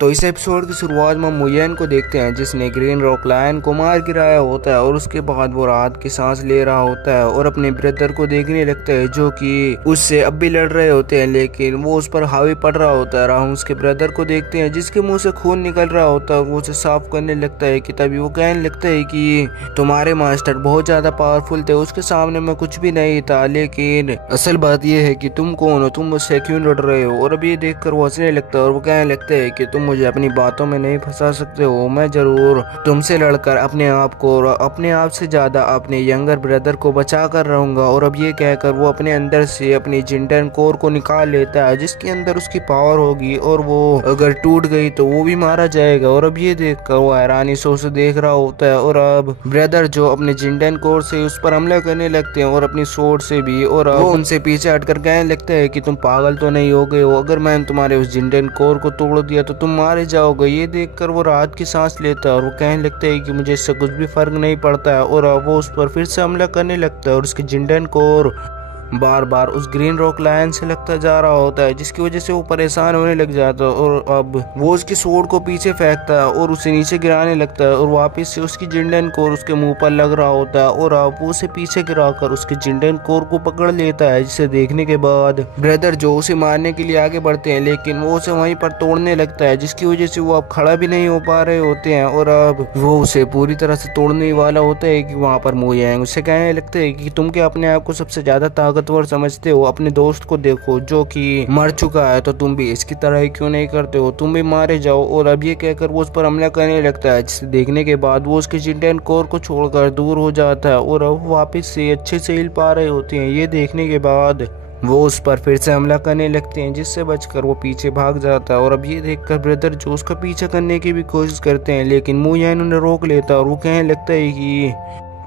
तो इस एपिसोड की शुरुआत में मुयेन को देखते हैं जिसने ग्रीन रॉक लायन को मार गिराया होता है और उसके बाद वो राहत की सांस ले रहा होता है और अपने ब्रदर को देखने लगता है जो कि उससे अब भी लड़ रहे होते हैं, लेकिन वो उस पर हावी पड़ रहा होता है। राहुल उसके ब्रदर को देखते हैं जिसके मुंह से खून निकल रहा होता है, वो उसे साफ करने लगता है कि तभी वो कहने लगता है कि तुम्हारे मास्टर बहुत ज्यादा पावरफुल थे, उसके सामने में कुछ भी नहीं था, लेकिन असल बात यह है कि तुम कौन हो, तुम मुझसे क्यों लड़ रहे हो। और अब ये देखकर वो हंसने लगता है और वो कहने लगता है कि तुम मुझे अपनी बातों में नहीं फंसा सकते हो, मैं जरूर तुमसे लड़कर अपने आप को और अपने आप से ज्यादा अपने यंगर ब्रदर को बचा कर रहूंगा। और अब ये कहकर वो अपने अंदर से अपनी जिंडन कोर को निकाल लेता है जिसके अंदर उसकी पावर होगी और वो अगर टूट गई तो वो भी मारा जाएगा। और अब ये देखकर वो हैरानी से उसे देख रहा होता है और अब ब्रदर जो अपने जिंडन कोर से उस पर हमला करने लगते हैं और अपनी सोर्ड से भी, और अब वो उनसे पीछे हटकर कहने लगता है कि तुम पागल तो नहीं हो गए हो, अगर मैंने तुम्हारे उस जिंडन कोर को तोड़ दिया तो तुम मारे जाओगे। ये देखकर वो राहत की सांस लेता है और वो कहने लगता है कि मुझे इससे कुछ भी फर्क नहीं पड़ता है। और अब वो उस पर फिर से हमला करने लगता है और उसकी जिंडन कोर बार बार उस ग्रीन रॉक लायन से लगता जा रहा होता है जिसकी वजह से वो परेशान होने लग जाता है और अब वो उसकी सोर्ड को पीछे फेंकता है और उसे नीचे गिराने लगता है और वापस से उसकी जिंडन कोर उसके मुंह पर लग रहा होता है और अब वो उसे पीछे गिराकर उसकी जिंडन कोर को पकड़ लेता है, जिसे देखने के बाद ब्रदर जो उसे मारने के लिए आगे बढ़ते हैं लेकिन वो उसे वहीं पर तोड़ने लगता है जिसकी वजह से वो अब खड़ा भी नहीं हो पा रहे होते हैं। और अब वो उसे पूरी तरह से तोड़ने वाला होता है कि वहाँ पर मुयेन उसे कहने लगता है कि तुम क्या अपने आप को सबसे ज्यादा ताकतवर समझते हो, अपने दोस्त को देखो जो कि मर चुका है, तो तुम भी इसकी तरह ही क्यों नहीं करते हो, तुम भी मारे जाओ। और अब ये कहकर वो उस पर हमला करने लगता है जिसे देखने के बाद वो उसके जिंडन कोर को छोड़कर दूर हो जाता है और अब वापस से अच्छे से हिल पा रहे होते हैं। ये देखने के बाद वो उस पर फिर से हमला करने लगते हैं जिससे बचकर वो पीछे भाग जाता है और अब ये देखकर ब्रदर जो उसका पीछा करने की भी कोशिश करते हैं लेकिन मुयेन उन्हें रोक लेता है और वो कहने लगता है कि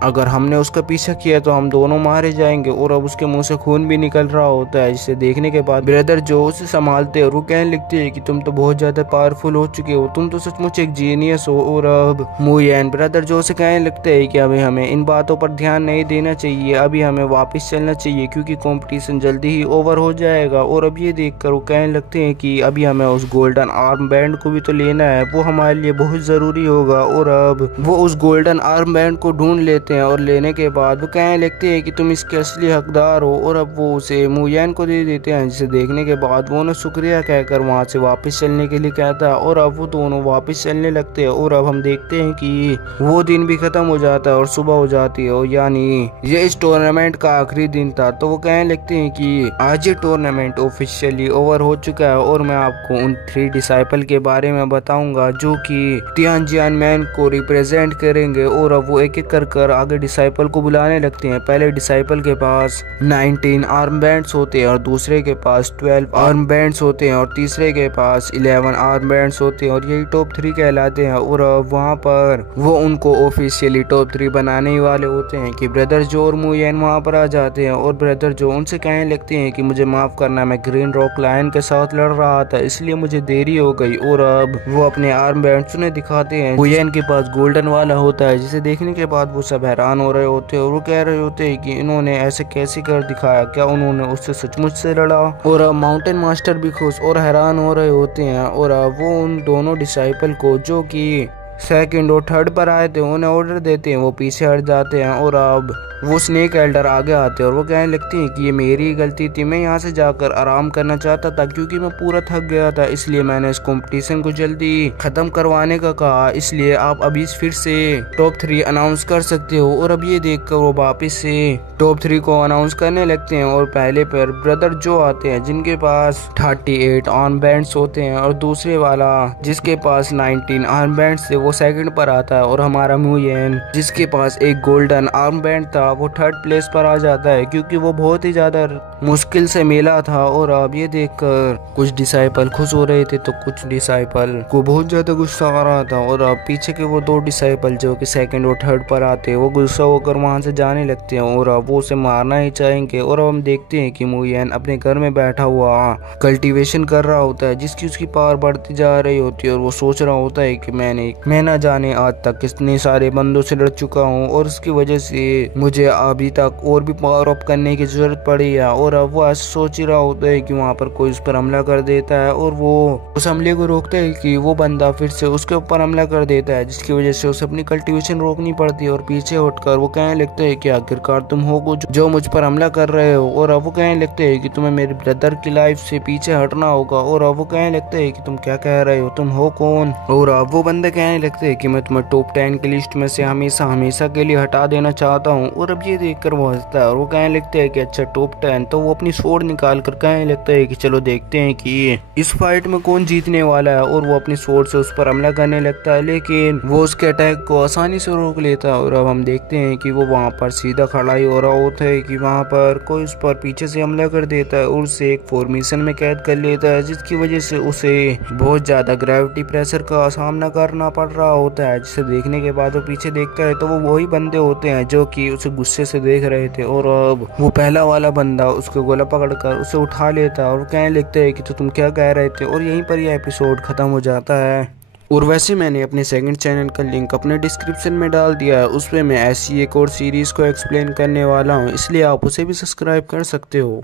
अगर हमने उसका पीछा किया तो हम दोनों मारे जाएंगे। और अब उसके मुंह से खून भी निकल रहा होता है जिसे देखने के बाद ब्रदर जो उसे संभालते हैं और वो कहने लगते हैं कि तुम तो बहुत ज्यादा पावरफुल हो चुके हो, तुम तो सचमुच एक जीनियस हो। और अब मुयेन ब्रदर जो उसे कहने लगते हैं कि अभी हमें इन बातों पर ध्यान नहीं देना चाहिए, अभी हमें वापस चलना चाहिए क्योंकि कंपटीशन जल्दी ही ओवर हो जाएगा। और अब ये देखकर वो कहने लगते हैं कि अभी हमें उस गोल्डन आर्म बैंड को भी तो लेना है, वो हमारे लिए बहुत जरूरी होगा। और अब वो उस गोल्डन आर्म बैंड को ढूंढ लेते हैं और लेने के बाद वो कहने लगते हैं कि तुम इसके असली हकदार हो। और अब वो उसे मुयेन को दे देते हैं जिसे देखने के बाद वो उन्हें शुक्रिया कहकर वहां से वापस चलने के लिए कहता है और अब वो दोनों वापस चलने लगते हैं। और अब हम देखते हैं कि वो दिन भी खत्म हो जाता है और सुबह हो जाती है, यानी ये इस टूर्नामेंट का आखिरी दिन था। तो वो कहने लगते हैं कि आज ये टूर्नामेंट ऑफिशियली ओवर हो चुका है और मैं आपको उन 3 डिसाइपल के बारे में बताऊंगा जो कि तियानजियानमैन को रिप्रेजेंट करेंगे। और अब वो एक एक कर आगे डिसाइपल को बुलाने लगते हैं। पहले डिसाइपल के पास 19 आर्म बैंड्स होते हैं और दूसरे के पास 12 आर्म बैंड्स होते हैं और तीसरे के पास 11 आर्म बैंड्स होते हैं और यही टॉप 3 कहलाते हैं। और वहाँ पर वो उनको ऑफिशियली टॉप 3 बनाने ही वाले होते हैं कि ब्रदर जो और मुयेन वहाँ पर आ जाते हैं और ब्रदर जो उनसे कहने लगते हैं कि मुझे माफ करना, मैं ग्रीन रॉक लायन के साथ लड़ रहा था इसलिए मुझे देरी हो गई। और अब वो अपने आर्म बैंड्स उन्हें दिखाते हैं, मुयेन के पास गोल्डन वाला होता है जिसे देखने के बाद वो सब हैरान हो रहे होते हैं और वो कह रहे होते हैं कि इन्होंने ऐसे कैसे कर दिखाया, क्या उन्होंने उससे सचमुच से लड़ा। और अब माउंटेन मास्टर भी खुश और हैरान हो रहे होते हैं और अब वो उन दोनों डिसाइपल को जो कि सेकंड और थर्ड पर आए थे उन्हें ऑर्डर देते हैं, वो पीछे हट जाते हैं। और अब वो स्नेक एल्डर आगे आते हैं और वो कहने लगती हैं कि ये मेरी गलती थी, मैं यहाँ से जाकर आराम करना चाहता था क्योंकि मैं पूरा थक गया था, इसलिए मैंने इस कंपटीशन को जल्दी खत्म करवाने का कहा, इसलिए आप अभी फिर से टॉप 3 अनाउंस कर सकते हो। और अब ये देखकर वो वापस से टॉप 3 को अनाउंस करने लगते हैं और पहले पर ब्रदर जो आते हैं जिनके पास 38 आर्म बैंड्स होते हैं और दूसरे वाला जिसके पास 19 आर्म बैंड्स थे वो सेकंड पर आता है और हमारा मुयेन जिसके पास एक गोल्डन आर्म बैंड था वो थर्ड प्लेस पर आ जाता है क्योंकि वो बहुत ही ज्यादा मुश्किल से मिला था। और अब ये देखकर कुछ डिसाइपल खुश हो रहे थे तो कुछ डिसाइपल को बहुत ज्यादा गुस्सा आ रहा था। और अब पीछे के वो 2 डिसाइपल जो कि सेकंड और थर्ड पर आते हैं वो गुस्सा होकर वहां से जाने लगते हैं और अब वो उसे मारना ही चाहेंगे। और अब हम देखते हैं कि मुयेन अपने घर में बैठा हुआ कल्टीवेशन कर रहा होता है जिसकी उसकी पावर बढ़ती जा रही होती है और वो सोच रहा होता है कि मैं ना जाने आज तक कितने सारे बंदों से लड़ चुका हूँ और उसकी वजह से मुझे अभी तक और भी पावर अप करने की जरूरत पड़ी है। और अब वो ऐसा सोच ही रहा होता है कि वहाँ पर कोई उस पर हमला कर देता है और वो उस हमले को रोकता है कि वो बंदा फिर से उसके ऊपर हमला कर देता है, जिसकी वजह से उसे अपनी कल्टीवेशन रोकनी पड़ती है। और पीछे उठकर वो कहने लगता है कि आखिरकार तुम हो जो मुझ पर हमला कर रहे हो। और अब वो कहने लगते है कि तुम्हें मेरे ब्रदर की लाइफ से पीछे हटना होगा। और अब वो कहने लगते है कि तुम क्या कह रहे हो, तुम हो कौन। और अब वो बंदे कहने लगते है कि मैं तुम्हें टॉप 10 की लिस्ट में से हमेशा हमेशा के लिए हटा देना चाहता हूँ। और अब ये देखकर वो हंसता है और वो कहने लगते है कि अच्छा टॉप 10। तो वो अपनी स्वॉर्ड निकाल कर कहने लगता है कि चलो देखते हैं कि इस फाइट में कौन जीतने वाला है। और वो अपनी स्वॉर्ड से उस पर हमला करने लगता है, लेकिन वो उसके अटैक को आसानी से रोक लेता है। और अब हम देखते हैं कि वो वहाँ पर सीधा खड़ा ही हो रहा होता है कि वहाँ पर कोई उस पर पीछे से हमला कर देता है और उसे एक फॉर्मेशन में कैद कर लेता है, जिसकी वजह से उसे बहुत ज्यादा ग्रेविटी प्रेशर का सामना करना पड़ रहा होता है। जिसे देखने के बाद वो पीछे देखता है तो वो वही बंदे होते हैं जो कि उसे गुस्से से देख रहे थे। और अब वो पहला वाला बंदा उसको गोला पकड़कर उसे उठा लेता है और कहने लगते है कि तुम क्या कह रहे थे। और यहीं पर यह एपिसोड खत्म हो जाता है। और वैसे मैंने अपने सेकंड चैनल का लिंक अपने डिस्क्रिप्शन में डाल दिया है, उसमें मैं ऐसी एक और सीरीज़ को एक्सप्लेन करने वाला हूँ, इसलिए आप उसे भी सब्सक्राइब कर सकते हो।